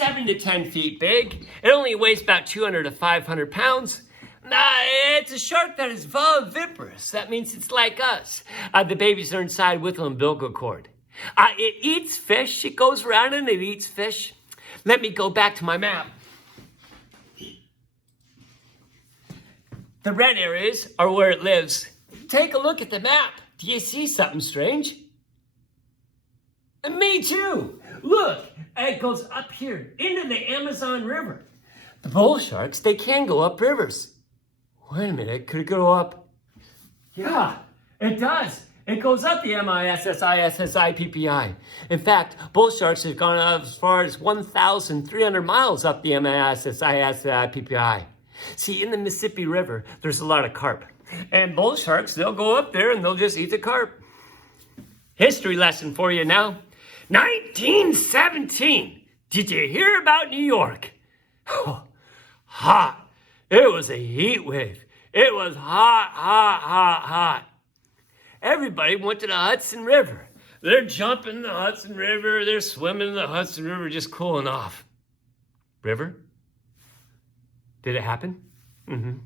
7 to 10 feet big. It only weighs about 200 to 500 pounds. It's a shark that is viviparous. That means it's like us. The babies are inside with an umbilical cord. It eats fish. It goes around and it eats fish. Let me go back to my map. The red areas are where it lives. Take a look at the map. Do you see something strange? And me too. Look, it goes up here into the Amazon River. The bull sharks, they can go up rivers. Wait a minute, could it go up? Yeah, it does. It goes up the MISSISSIPPI. In fact, bull sharks have gone up as far as 1,300 miles up the MISSISSIPPI. See, in the Mississippi River, there's a lot of carp. And bull sharks, they'll go up there and they'll just eat the carp. History lesson for you now. 1917. Did you hear about New York? Oh, hot. It was a heat wave. It was hot, hot, hot, hot. Everybody went to the Hudson River. They're jumping in the Hudson River. They're swimming in the Hudson River, just cooling off. River? Did it happen? Mm-hmm.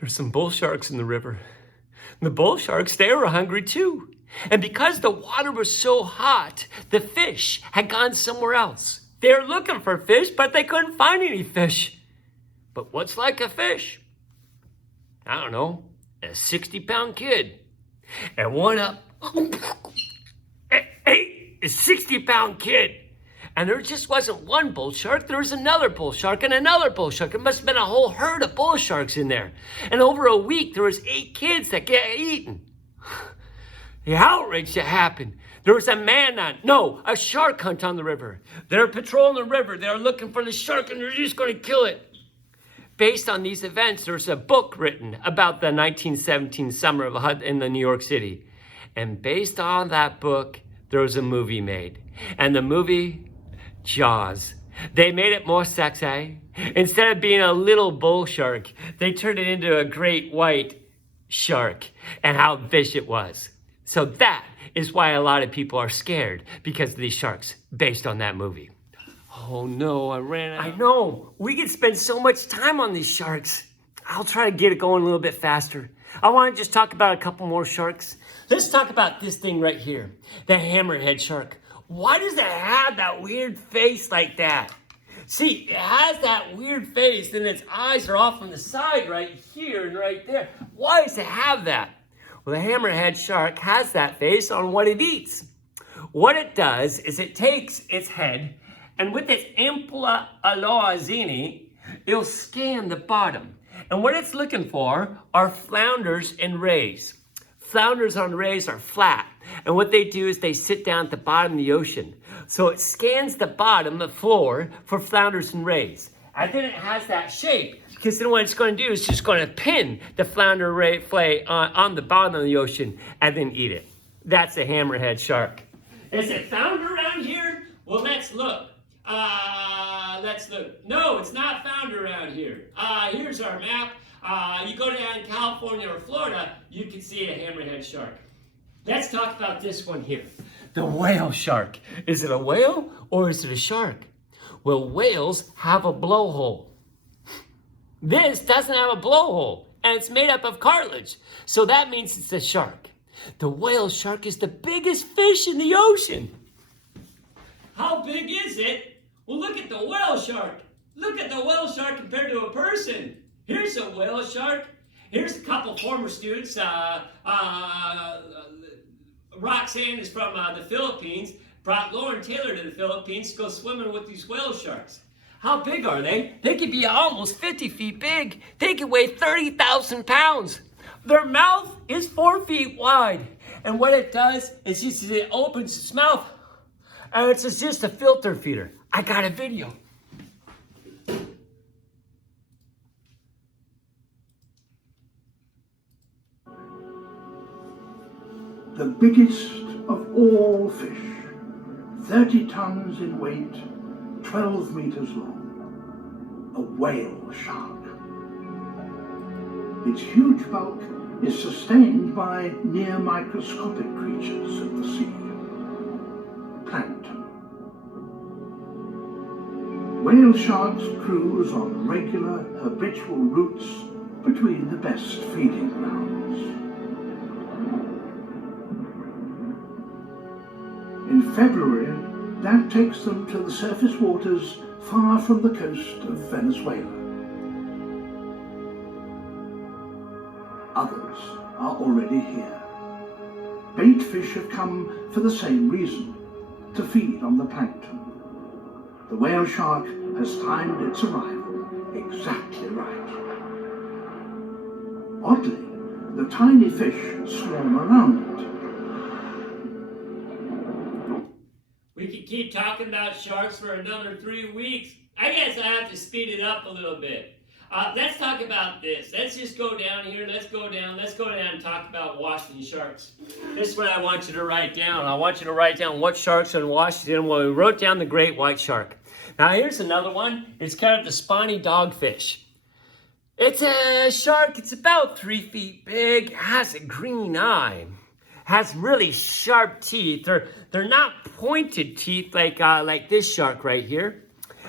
There's some bull sharks in the river. And the bull sharks, they were hungry too. And because the water was so hot, the fish had gone somewhere else. They were looking for fish, but they couldn't find any fish. But what's like a fish? I don't know, a 60-pound kid. And one up, a 60-pound kid. And there just wasn't one bull shark, there was another bull shark and another bull shark. It must have been a whole herd of bull sharks in there. And over a week, there was 8 kids that get eaten. The outrage that happened. There was a shark hunt on the river. They're patrolling the river. They're looking for the shark and they're just going to kill it. Based on these events, there's a book written about the 1917 summer in the New York City. And based on that book, there was a movie made. And the movie, Jaws. They made it more sexy. Instead of being a little bull shark, they turned it into a great white shark and how vicious it was. So that is why a lot of people are scared because of these sharks based on that movie. Oh no, I ran out. I know. We could spend so much time on these sharks. I'll try to get it going a little bit faster. I want to just talk about a couple more sharks. Let's talk about this thing right here, the hammerhead shark. Why does it have that weird face like that? See, it has that weird face and its eyes are off on the side right here and right there. Why does it have that? Well, the hammerhead shark has that face on what it eats. What it does is it takes its head and with its ampulla aloazini, it'll scan the bottom. And what it's looking for are flounders and rays. Flounders on rays are flat. And what they do is they sit down at the bottom of the ocean. So it scans the bottom, the floor, for flounders and rays. And then it has that shape. Because then what it's going to do is just going to pin the flounder ray flay on the bottom of the ocean and then eat it. That's a hammerhead shark. Is it found around here? Well, let's look. No, it's not found around here. Here's our map. You go down in California or Florida, you can see a hammerhead shark. Let's talk about this one here. The whale shark. Is it a whale or is it a shark? Well, whales have a blowhole. This doesn't have a blowhole, and it's made up of cartilage. So that means it's a shark. The whale shark is the biggest fish in the ocean. How big is it? Well, look at the whale shark. Look at the whale shark compared to a person. Here's a whale shark. Here's a couple former students. Roxanne is from the Philippines. Brought Lauren Taylor to the Philippines to go swimming with these whale sharks. How big are they? They could be almost 50 feet big. They could weigh 30,000 pounds. Their mouth is 4 feet wide. And what it does is it opens its mouth and it's just a filter feeder. I got a video. The biggest of all fish, 30 tons in weight, 12 meters long, a whale shark. Its huge bulk is sustained by near microscopic creatures of the sea, plankton. Whale sharks cruise on regular, habitual routes between the best feeding grounds. In February, that takes them to the surface waters far from the coast of Venezuela. Others are already here. Bait fish have come for the same reason, to feed on the plankton. The whale shark has timed its arrival exactly right. Oddly, the tiny fish swarm around it. We could keep talking about sharks for another 3 weeks. I guess I have to speed it up a little bit. Let's talk about this. Let's just go down here. Let's go down and talk about Washington sharks. This is what I want you to write down. I want you to write down what sharks are in Washington. Well, we wrote down the great white shark. Now here's another one. It's kind of the spiny dogfish. It's a shark. It's about 3 feet big. Has a green eye. Has really sharp teeth. They're not pointed teeth like this shark right here.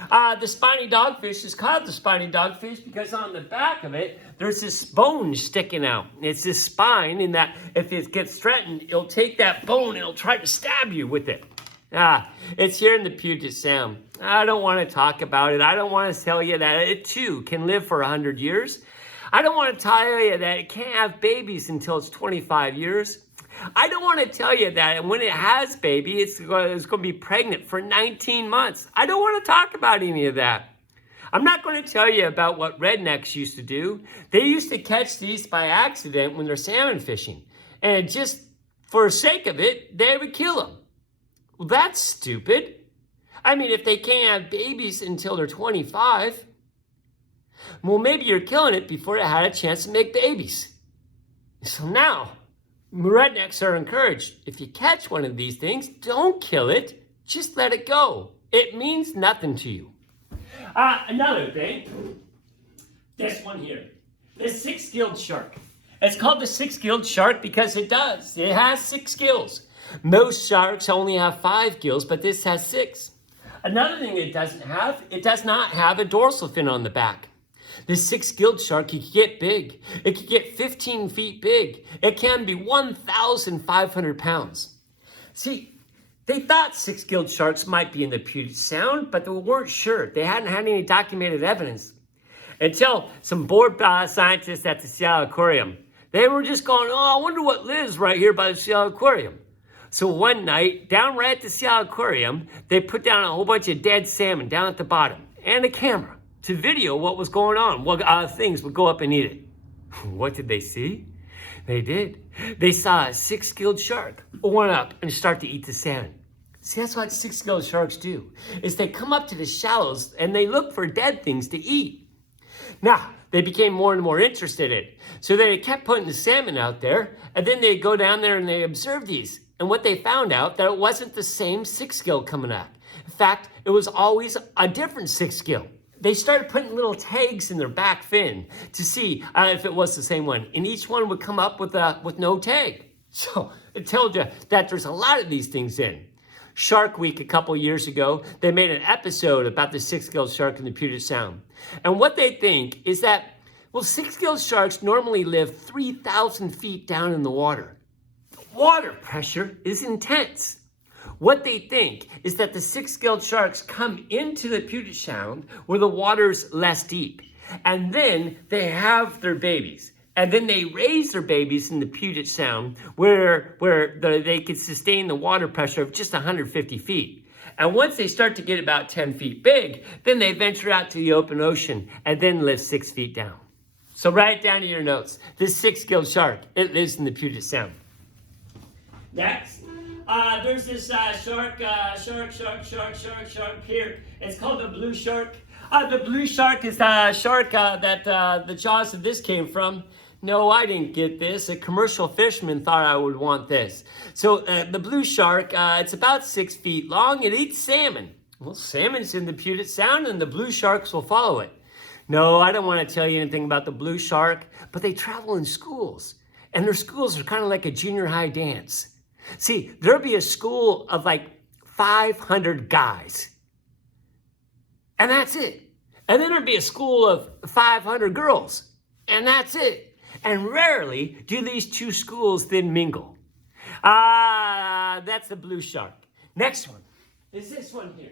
The spiny dogfish is called the spiny dogfish because on the back of it, there's this bone sticking out. It's this spine in that if it gets threatened, it'll take that bone and it'll try to stab you with it. It's here in the Puget Sound. I don't want to talk about it. I don't want to tell you that it too can live for 100 years. I don't want to tell you that it can't have babies until it's 25 years. I don't want to tell you that when it has baby, it's going to be pregnant for 19 months. I don't want to talk about any of that. I'm not going to tell you about what rednecks used to do. They used to catch these by accident when they're salmon fishing. And just for the sake of it, they would kill them. Well, that's stupid. I mean, if they can't have babies until they're 25, well, maybe you're killing it before it had a chance to make babies. So now, rednecks are encouraged. If you catch one of these things, don't kill it. Just let it go. It means nothing to you. Another thing, this one here, the six-gilled shark. It's called the six-gilled shark because it does. It has 6 gills. Most sharks only have 5 gills, but this has 6. Another thing it does not have a dorsal fin on the back. This 6-gilled shark, it could get big. It could get 15 feet big. It can be 1,500 pounds. See, they thought 6-gilled sharks might be in the Puget Sound, but they weren't sure. They hadn't had any documented evidence until some bored scientists at the Seattle Aquarium. They were just going, I wonder what lives right here by the Seattle Aquarium. So one night, down right at the Seattle Aquarium, they put down a whole bunch of dead salmon down at the bottom and a camera to video what was going on. What things would go up and eat it. What did they see? They did. They saw a 6-gilled shark run up and start to eat the salmon. See, that's what 6-gilled sharks do, is they come up to the shallows and they look for dead things to eat. Now, they became more and more interested in it. So they kept putting the salmon out there, and then they'd go down there and they observed these. And what they found out, that it wasn't the same 6-gill coming up. In fact, it was always a different 6-gill. They started putting little tags in their back fin to see if it was the same one. And each one would come up with no tag. So it told you that there's a lot of these things in. Shark Week a couple years ago, they made an episode about the 6-gilled shark in the Puget Sound. And what they think is that, 6-gilled sharks normally live 3,000 feet down in the water. The water pressure is intense. What they think is that the 6-gilled sharks come into the Puget Sound where the water's less deep. And then they have their babies. And then they raise their babies in the Puget Sound where they can sustain the water pressure of just 150 feet. And once they start to get about 10 feet big, then they venture out to the open ocean and then live 6 feet down. So write it down in your notes. This 6-gilled shark, it lives in the Puget Sound. Next, there's this shark here. It's called the blue shark. The blue shark is the shark that the jaws of this came from. No, I didn't get this. A commercial fisherman thought I would want this. So the blue shark, it's about 6 feet long. It eats salmon. Well, salmon's in the Puget Sound and the blue sharks will follow it. No, I don't want to tell you anything about the blue shark, but they travel in schools. And their schools are kind of like a junior high dance. See, there'll be a school of like 500 guys. and that's it. And then there'd be a school of 500 girls, and that's it. And rarely do these two schools then mingle. That's the blue shark. Next one is this one here.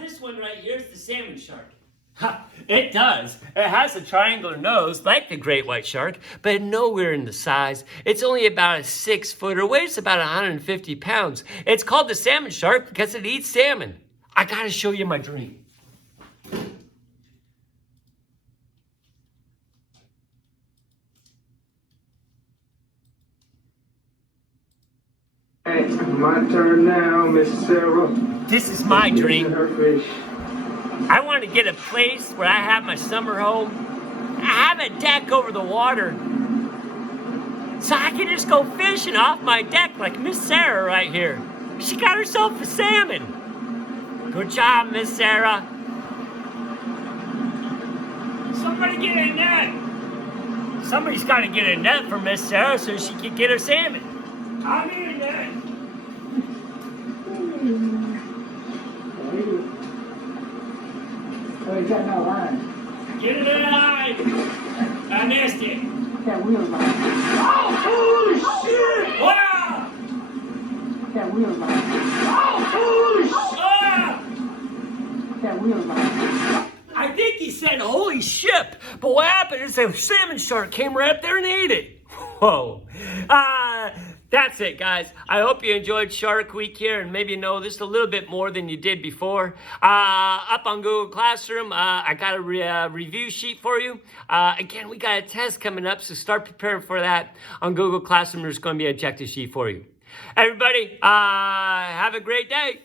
This one right here is the salmon shark. It does. It has a triangular nose like the great white shark, but nowhere in the size. It's only about a 6 footer, weighs about 150 pounds. It's called the salmon shark because it eats salmon. I gotta show you my dream. Hey, my turn now, Miss Sarah. This is my dream. Her fish. I want to get a place where I have my summer home. I have a deck over the water. So I can just go fishing off my deck like Miss Sarah right here. She got herself a salmon. Good job, Miss Sarah. Somebody get a net. Somebody's got to get a net for Miss Sarah so she can get her salmon. I need a net. Oh, you got no line. Get it in the line. I missed it. That wheel line. Oh, holy shit! Wow! That wheel line. Oh, holy shit! That wheel line. I think he said holy shit, but what happened is a salmon shark came right up there and ate it. Whoa. That's it, guys. I hope you enjoyed Shark Week here and maybe know just a little bit more than you did before. Up on Google Classroom, I got a review sheet for you. Again, we got a test coming up, so start preparing for that. On Google Classroom, there's going to be an objective sheet for you. Everybody, have a great day.